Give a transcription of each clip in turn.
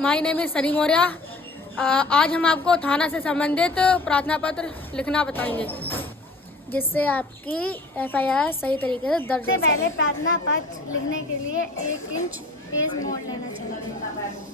My name is Sunny Maurya. आज हम आपको थाना से संबंधित प्रार्थना पत्र लिखना बताएंगे, जिससे आपकी एफआईआर सही तरीके से दर्ज हो सके। पहले प्रार्थना पत्र लिखने के लिए 1 इंच पेज मोड़ लेना चाहिए।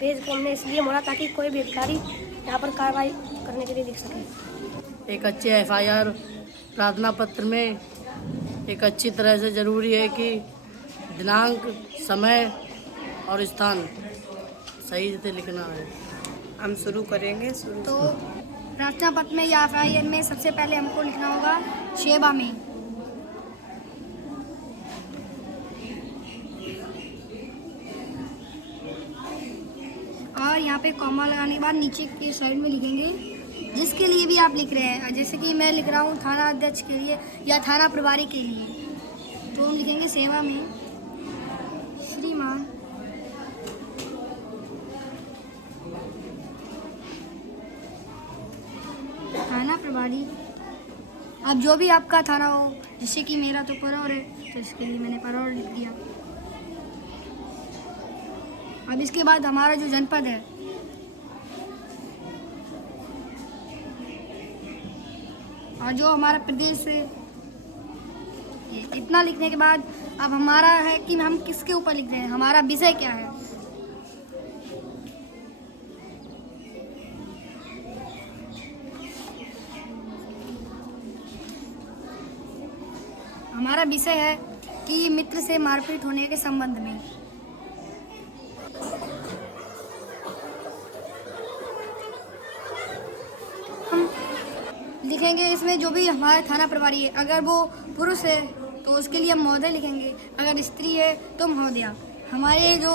पेज को हमने इसलिए मोड़ा ताकि कोई भी अधिकारी यहाँ पर कार्रवाई करने के लिए लिख सके। एक अच्छे एफआईआर प्रार्थना पत्र में एक अच्छी तरह से ज़रूरी है कि दिनांक, समय और स्थान सही से लिखना है। हम शुरू करेंगे। तो प्रार्थना पत्र में या एफआईआर में सबसे पहले हमको लिखना होगा शेबा में। और यहाँ पे कॉमा लगाने के बाद नीचे की साइड में लिखेंगे जिसके लिए भी आप लिख रहे हैं। जैसे कि मैं लिख रहा हूँ थाना अध्यक्ष के लिए या थाना प्रभारी के लिए, तो हम लिखेंगे सेवा में श्रीमान थाना प्रभारी। अब जो भी आपका थाना हो, जैसे कि मेरा तो परौर है तो इसके लिए मैंने परौर लिख दिया। अब इसके बाद हमारा जो जनपद है, और जो हमारा प्रदेश है, ये इतना लिखने के बाद अब हमारा है कि हम किसके ऊपर लिख रहे हैं, हमारा विषय क्या है। हमारा विषय है कि मित्र से मारपीट होने के संबंध में। लिखेंगे इसमें जो भी हमारा थाना प्रभारी है, अगर वो पुरुष है तो उसके लिए हम महोदय लिखेंगे, अगर स्त्री है तो महोदया। हमारे जो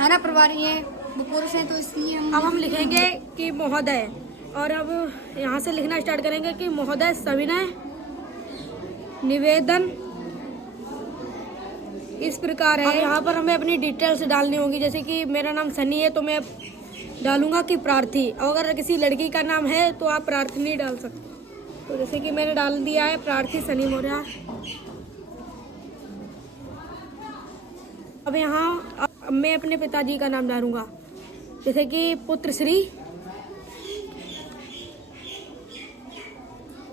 थाना प्रभारी हैं वो पुरुष हैं तो इसलिए हम लिखेंगे कि महोदय। और अब यहाँ से लिखना स्टार्ट करेंगे कि महोदय सविनय निवेदन इस प्रकार है। यहाँ पर हमें अपनी डिटेल्स डालनी होगी, जैसे कि मेरा नाम सनी है तो मैं डालूंगा कि प्रार्थी। और अगर किसी लड़की का नाम है तो आप प्रार्थनी डाल सकते हो। तो जैसे कि मैंने डाल दिया है प्रार्थी सनी मौर्य। अब यहाँ मैं अपने पिताजी का नाम डालूंगा, जैसे कि पुत्र श्री।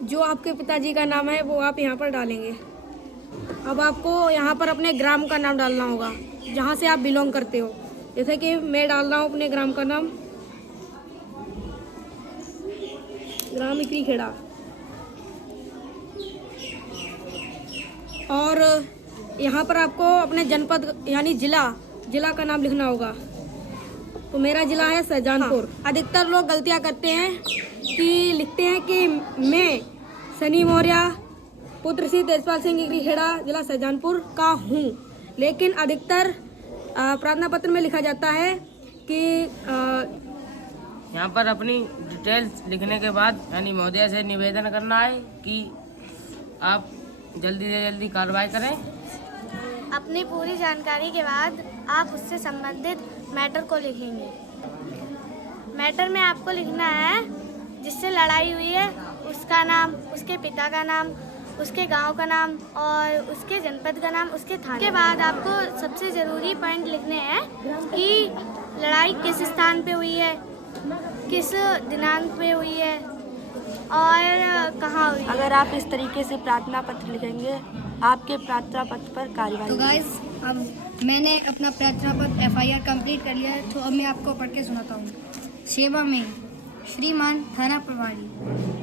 जो आपके पिताजी का नाम है वो आप यहाँ पर डालेंगे। अब आपको यहाँ पर अपने ग्राम का नाम डालना होगा, जहाँ से आप बिलोंग करते हो। जैसे कि मैं डाल रहा हूँ अपने ग्राम का नाम, ग्राम इकरी खेड़ा। और यहाँ पर आपको अपने जनपद यानी जिला का नाम लिखना होगा। तो मेरा जिला है शाहजहांपुर। अधिकतर लोग गलतियाँ करते हैं कि लिखते हैं कि मैं सनी मौर्य पुत्र श्री तेजपाल सिंह इकरी खेड़ा जिला शाहजहांपुर का हूँ, लेकिन अधिकतर प्रार्थना पत्र में लिखा जाता है कि यहाँ पर अपनी डिटेल्स लिखने के बाद यानी महोदय से निवेदन करना है कि आप जल्दी से जल्दी कार्रवाई करें। अपनी पूरी जानकारी के बाद आप उससे संबंधित मैटर को लिखेंगे। मैटर में आपको लिखना है जिससे लड़ाई हुई है उसका नाम, उसके पिता का नाम, उसके गांव का नाम और उसके जनपद का नाम, उसके थाने। के बाद आपको सबसे ज़रूरी पॉइंट लिखने हैं कि लड़ाई किस स्थान पे हुई है, किस दिनांक पे हुई है और कहाँ हुई है। अगर आप इस तरीके से प्रार्थना पत्र लिखेंगे, आपके प्रार्थना पत्र पर कार्रवाई। तो गाइस, अब मैंने अपना प्रार्थना पत्र एफआईआर कंप्लीट कर लिया है, तो अब मैं आपको पढ़ के सुनाता हूँ। सेवा में श्रीमान थाना प्रभारी,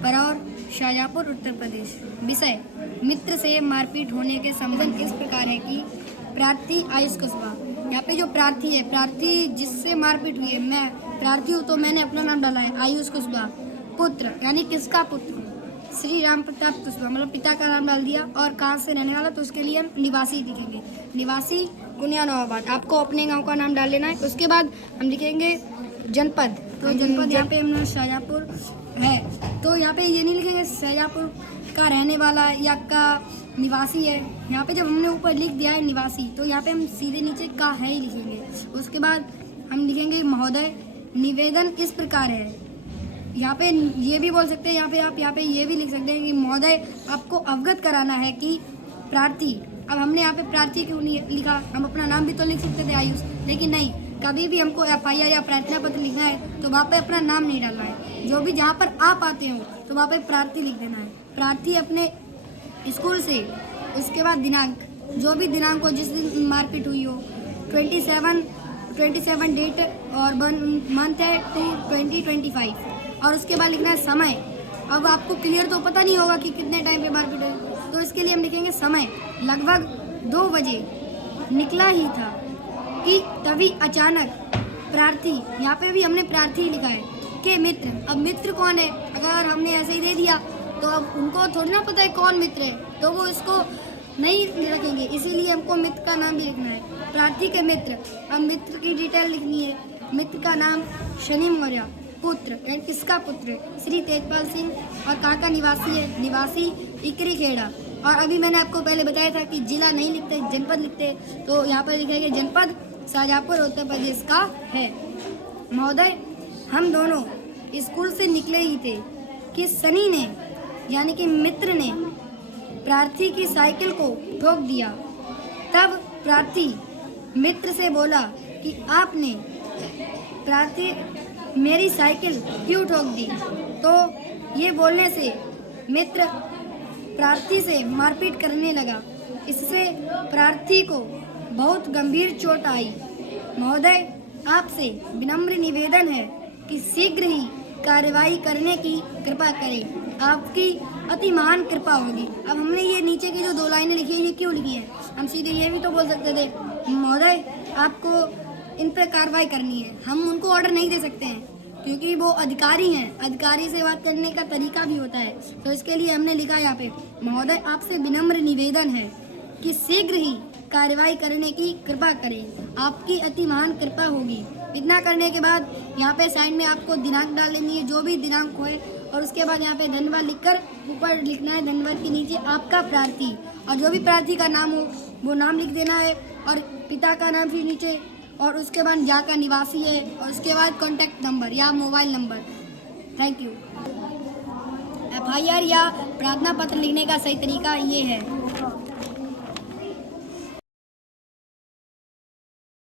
परौर, शाहजहांपुर, उत्तर प्रदेश। विषय मित्र से मारपीट होने के संबंध इस प्रकार है कि प्रार्थी आयुष कुशवाहा। यहाँ पे जो प्रार्थी है, प्रार्थी जिससे मारपीट हुई है, मैं प्रार्थी हूँ तो मैंने अपना नाम डाला है आयुष कुशवाहा। पुत्र यानी किसका पुत्र, श्री राम प्रताप कुशवाहा, मतलब पिता का नाम डाल दिया। और कहाँ से रहने वाला, तो उसके लिए हम निवासी लिखेंगे, निवासी कुनिया नवाबाद। आपको अपने गाँव का नाम डाल लेना है। उसके बाद हम लिखेंगे जनपद, तो जनपद यहाँ पे हमने शाहजहांपुर है, तो यहाँ पे ये नहीं लिखेंगे शाहजहांपुर का रहने वाला या का निवासी है। यहाँ पे जब हमने ऊपर लिख दिया है निवासी, तो यहाँ पे हम सीधे नीचे का है ही लिखेंगे। उसके बाद हम लिखेंगे महोदय, निवेदन इस प्रकार है। यहाँ पे ये भी बोल सकते हैं, यहाँ पे आप यहाँ पे ये भी लिख सकते हैं कि महोदय, आपको अवगत कराना है कि प्रार्थी, अब हमने यहाँ पे प्रार्थी क्यों नहीं लिखा, हम अपना नाम भी तो लिख सकते थे आयुष, लेकिन नहीं, कभी भी हमको FIR या प्रार्थना पत्र लिखना है तो वहाँ पे अपना नाम नहीं डालना है। जो भी जहाँ पर आप आते हो तो वहाँ पे प्रार्थी लिख देना है, प्रार्थी अपने स्कूल से। उसके बाद दिनांक, जो भी दिनांक हो, जिस दिन मारपीट हुई हो, 27 डेट और मंथ है 2025, और उसके बाद लिखना है समय। अब आपको क्लियर तो पता नहीं होगा कि कितने टाइम पे मारपीट हुई, तो इसके लिए हम लिखेंगे समय। लगभग 2 बजे निकला ही था कि तभी अचानक प्रार्थी, यहाँ पे भी हमने प्रार्थी लिखा है, के मित्र। अब मित्र कौन है, अगर हमने ऐसे ही दे दिया तो अब उनको थोड़ी ना पता है कौन मित्र है, तो वो इसको नहीं रखेंगे, इसीलिए हमको मित्र का नाम भी लिखना है, प्रार्थी के मित्र। अब मित्र की डिटेल लिखनी है। मित्र का नाम शनि मौर्य, पुत्र यानी किसका पुत्र है, श्री तेजपाल सिंह, और कहाँ का निवासी है, निवासी इकरी खेड़ा। और अभी मैंने आपको पहले बताया था कि जिला नहीं लिखते, जनपद लिखते, तो यहाँ पर लिखेंगे जनपद शाहजहाँपुर उत्तर प्रदेश का है। महोदय, हम दोनों स्कूल से निकले ही थे कि सनी ने यानी कि मित्र ने प्रार्थी की साइकिल को ठोक दिया। तब प्रार्थी मित्र से बोला कि आपने प्रार्थी मेरी साइकिल क्यों ठोक दी। तो ये बोलने से मित्र प्रार्थी से मारपीट करने लगा। इससे प्रार्थी को बहुत गंभीर चोट आई। महोदय, आपसे विनम्र निवेदन है कि शीघ्र ही कार्रवाई करने की कृपा करें, आपकी अति महान कृपा होगी। अब हमने ये नीचे की जो 2 लाइनें लिखी है, ये क्यों लिखी है, हम सीधे ये भी तो बोल सकते थे, महोदय आपको इन पर कार्रवाई करनी है। हम उनको ऑर्डर नहीं दे सकते हैं क्योंकि वो अधिकारी हैं, अधिकारी से बात करने का तरीका भी होता है, तो इसके लिए हमने लिखा है यहाँ पे, महोदय आपसे विनम्र निवेदन है कि शीघ्र ही कार्रवाई करने की कृपा करें, आपकी अति महान कृपा होगी। इतना करने के बाद यहाँ पे साइड में आपको दिनांक डाल लेनी है, जो भी दिनांक होए, और उसके बाद यहाँ पे धन्यवाद लिखकर ऊपर लिखना है धन्यवाद के नीचे आपका प्रार्थी, और जो भी प्रार्थी का नाम हो वो नाम लिख देना है, और पिता का नाम फिर नीचे, और उसके बाद जहाँ का निवासी है, और उसके बाद कॉन्टैक्ट नंबर या mobile number. Thank you. FIR या प्रार्थना पत्र लिखने का सही तरीका ये है।